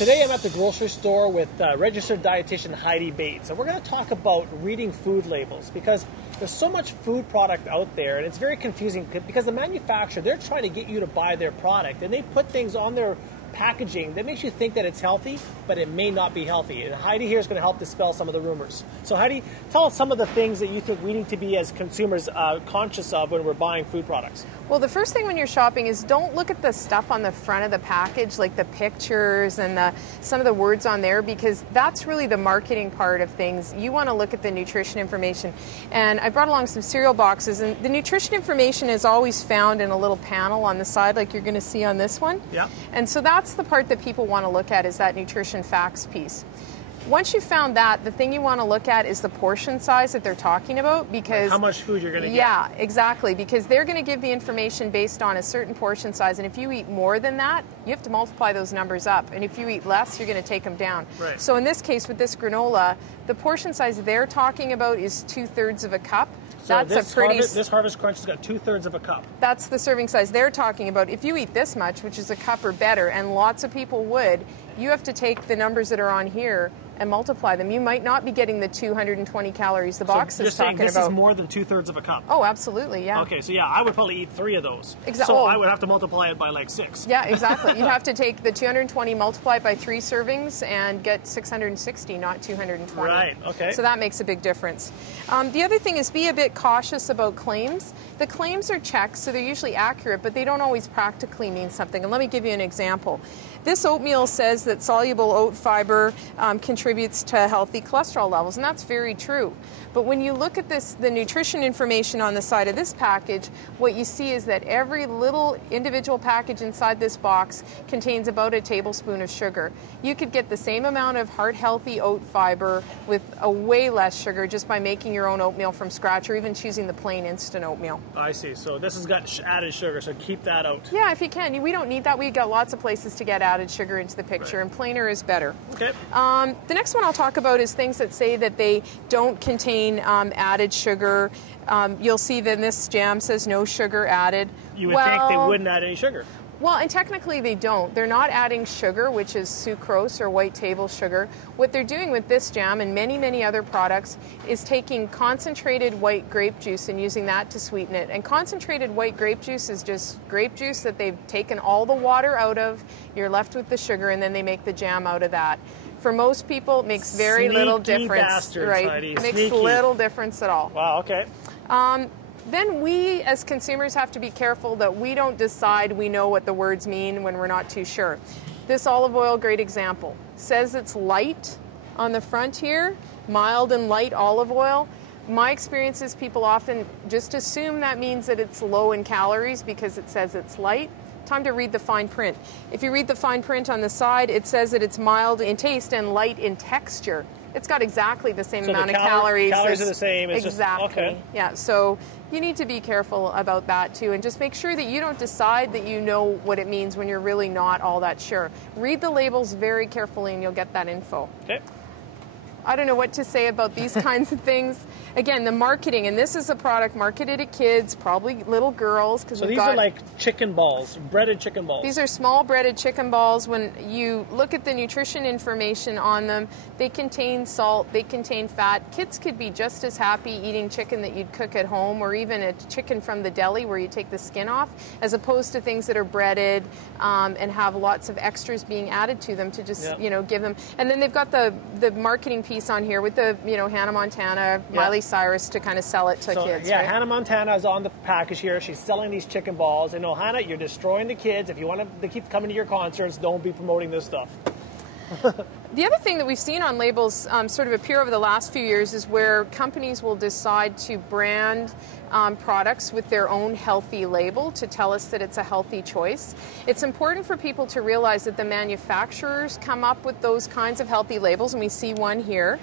Today I'm at the grocery store with registered dietitian Heidi Bates, and we're going to talk about reading food labels because there's so much food product out there and it's very confusing because the manufacturer, they're trying to get you to buy their product and they put things on their packaging that makes you think that it's healthy, but it may not be healthy. And Heidi here is going to help dispel some of the rumors. So Heidi, tell us some of the things that you think we need to be as consumers conscious of when we're buying food products. Well, the first thing when you're shopping is don't look at the stuff on the front of the package, like the pictures and some of the words on there, because that's really the marketing part of things. You want to look at the nutrition information. And I brought along some cereal boxes, and the nutrition information is always found in a little panel on the side, like you're going to see on this one. Yeah. And so that's the part that people want to look at, is that nutrition facts piece. Once you've found that, the thing you want to look at is the portion size that they're talking about, because like how much food you're going to get. Yeah, exactly, because they're going to give the information based on a certain portion size, and if you eat more than that, you have to multiply those numbers up, and if you eat less, you're going to take them down. Right. So in this case, with this granola, the portion size they're talking about is 2/3 of a cup. So this Harvest Crunch has got 2/3 of a cup. That's the serving size they're talking about. If you eat this much, which is a cup or better, and lots of people would, you have to take the numbers that are on here and multiply them. You might not be getting the 220 calories the box is talking about. This is more than 2/3 of a cup. Oh, absolutely, yeah. Okay, so yeah, I would probably eat 3 of those. Exactly. So I would have to multiply it by like 6. Yeah, exactly. You'd have to take the 220, multiply it by 3 servings, and get 660, not 220. Right, okay. So that makes a big difference. The other thing is be a bit cautious about claims. The claims are checked, so they're usually accurate, but they don't always practically mean something. And let me give you an example. This oatmeal says that soluble oat fiber contributes to healthy cholesterol levels, and that's very true. But when you look at the nutrition information on the side of this package, what you see is that every little individual package inside this box contains about a tablespoon of sugar. You could get the same amount of heart-healthy oat fiber with a way less sugar just by making your own oatmeal from scratch, or even choosing the plain instant oatmeal. I see. So this has got added sugar, so keep that out. Yeah, if you can. We don't need that. We've got lots of places to get added sugar into the picture, right. And plainer is better. Okay. The next one I'll talk about is things that say that they don't contain added sugar. You'll see that this jam says no sugar added. You would think they wouldn't add any sugar. Well, and technically they don't. They're not adding sugar, which is sucrose or white table sugar. What they're doing with this jam and many, many other products is taking concentrated white grape juice and using that to sweeten it. And concentrated white grape juice is just grape juice that they've taken all the water out of. You're left with the sugar, and then they make the jam out of that. For most people, it makes very little difference. Bastards, right? Heidi. It makes Sneaky. little difference at all. Wow, okay. Then we, as consumers, have to be careful that we don't decide we know what the words mean when we're not too sure. This olive oil, great example, says it's light on the front here, mild and light olive oil. My experience is people often just assume that means that it's low in calories because it says it's light. Time to read the fine print. If you read the fine print on the side, it says that it's mild in taste and light in texture. It's got exactly the same amount of calories. Calories are the same. It's exactly. Just, okay. Yeah, so you need to be careful about that too, and just make sure that you don't decide that you know what it means when you're really not all that sure. Read the labels very carefully and you'll get that info. Okay. I don't know what to say about these kinds of things. Again, the marketing, and this is a product marketed at kids, probably little girls. So these are like chicken balls, breaded chicken balls. These are small breaded chicken balls. When you look at the nutrition information on them, they contain salt, they contain fat. Kids could be just as happy eating chicken that you'd cook at home, or even a chicken from the deli where you take the skin off, as opposed to things that are breaded and have lots of extras being added to them to just, give them. And then they've got the marketing piece on here with the, Hannah Montana, Miley Cyrus to kind of sell it to kids. Yeah, right? Hannah Montana is on the package here. She's selling these chicken balls. And Hannah, you're destroying the kids. If you want them to keep coming to your concerts, don't be promoting this stuff. The other thing that we've seen on labels sort of appear over the last few years is where companies will decide to brand products with their own healthy label to tell us that it's a healthy choice. It's important for people to realize that the manufacturers come up with those kinds of healthy labels, and we see one here.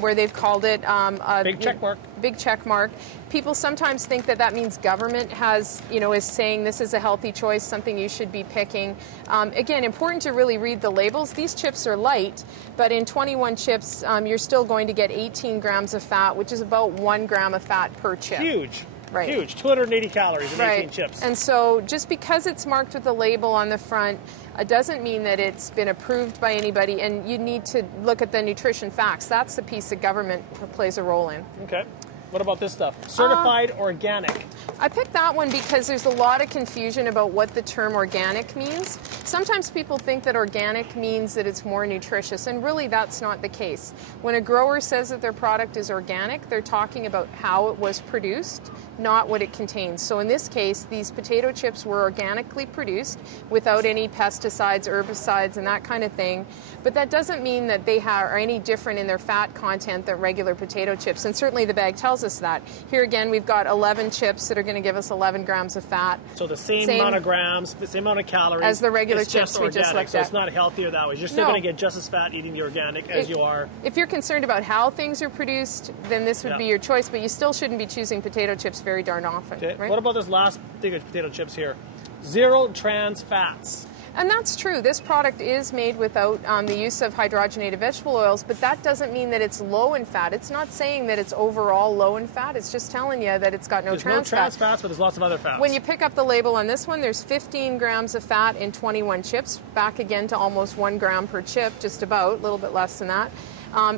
Where they've called it a big check mark. Big check mark. People sometimes think that means government has, is saying this is a healthy choice, something you should be picking. Again, important to really read the labels. These chips are light, but in 21 chips, you're still going to get 18 grams of fat, which is about 1 gram of fat per chip. Huge. Right. Huge, 280 calories in 18 chips. And so just because it's marked with a label on the front doesn't mean that it's been approved by anybody, and you need to look at the nutrition facts. That's the piece that government plays a role in. Okay. What about this stuff? Certified organic. I picked that one because there's a lot of confusion about what the term organic means. Sometimes people think that organic means that it's more nutritious, and really that's not the case. When a grower says that their product is organic, they're talking about how it was produced, not what it contains. So in this case, these potato chips were organically produced without any pesticides, herbicides, and that kind of thing. But that doesn't mean that they are any different in their fat content than regular potato chips, and certainly the bag tells us that. Here again, we've got 11 chips that are going to give us 11 grams of fat. So the same amount of grams, the same amount of calories. As the regular chips we just looked at. So it's not healthier that way. You're still going to get just as fat eating the organic as you are. If you're concerned about how things are produced, then this would be your choice, but you still shouldn't be choosing potato chips very darn often. Okay. Right? What about this last thing of potato chips here? Zero trans fats. And that's true. This product is made without the use of hydrogenated vegetable oils, but that doesn't mean that it's low in fat. It's not saying that it's overall low in fat. It's just telling you that it's got no trans fat. There's no trans fats, but there's lots of other fats. When you pick up the label on this one, there's 15 grams of fat in 21 chips, back again to almost 1 gram per chip, just about, a little bit less than that.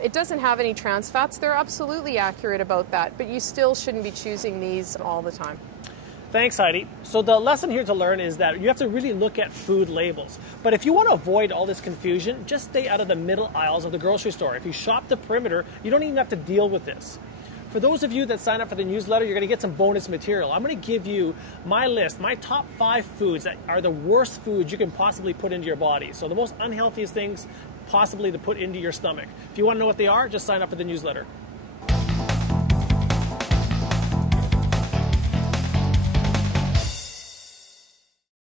It doesn't have any trans fats. They're absolutely accurate about that, but you still shouldn't be choosing these all the time. Thanks, Heidi. So the lesson here to learn is that you have to really look at food labels. But if you want to avoid all this confusion, just stay out of the middle aisles of the grocery store. If you shop the perimeter, you don't even have to deal with this. For those of you that sign up for the newsletter, you're going to get some bonus material. I'm going to give you my list, my top 5 foods that are the worst foods you can possibly put into your body. So the most unhealthiest things possibly to put into your stomach. If you want to know what they are, just sign up for the newsletter.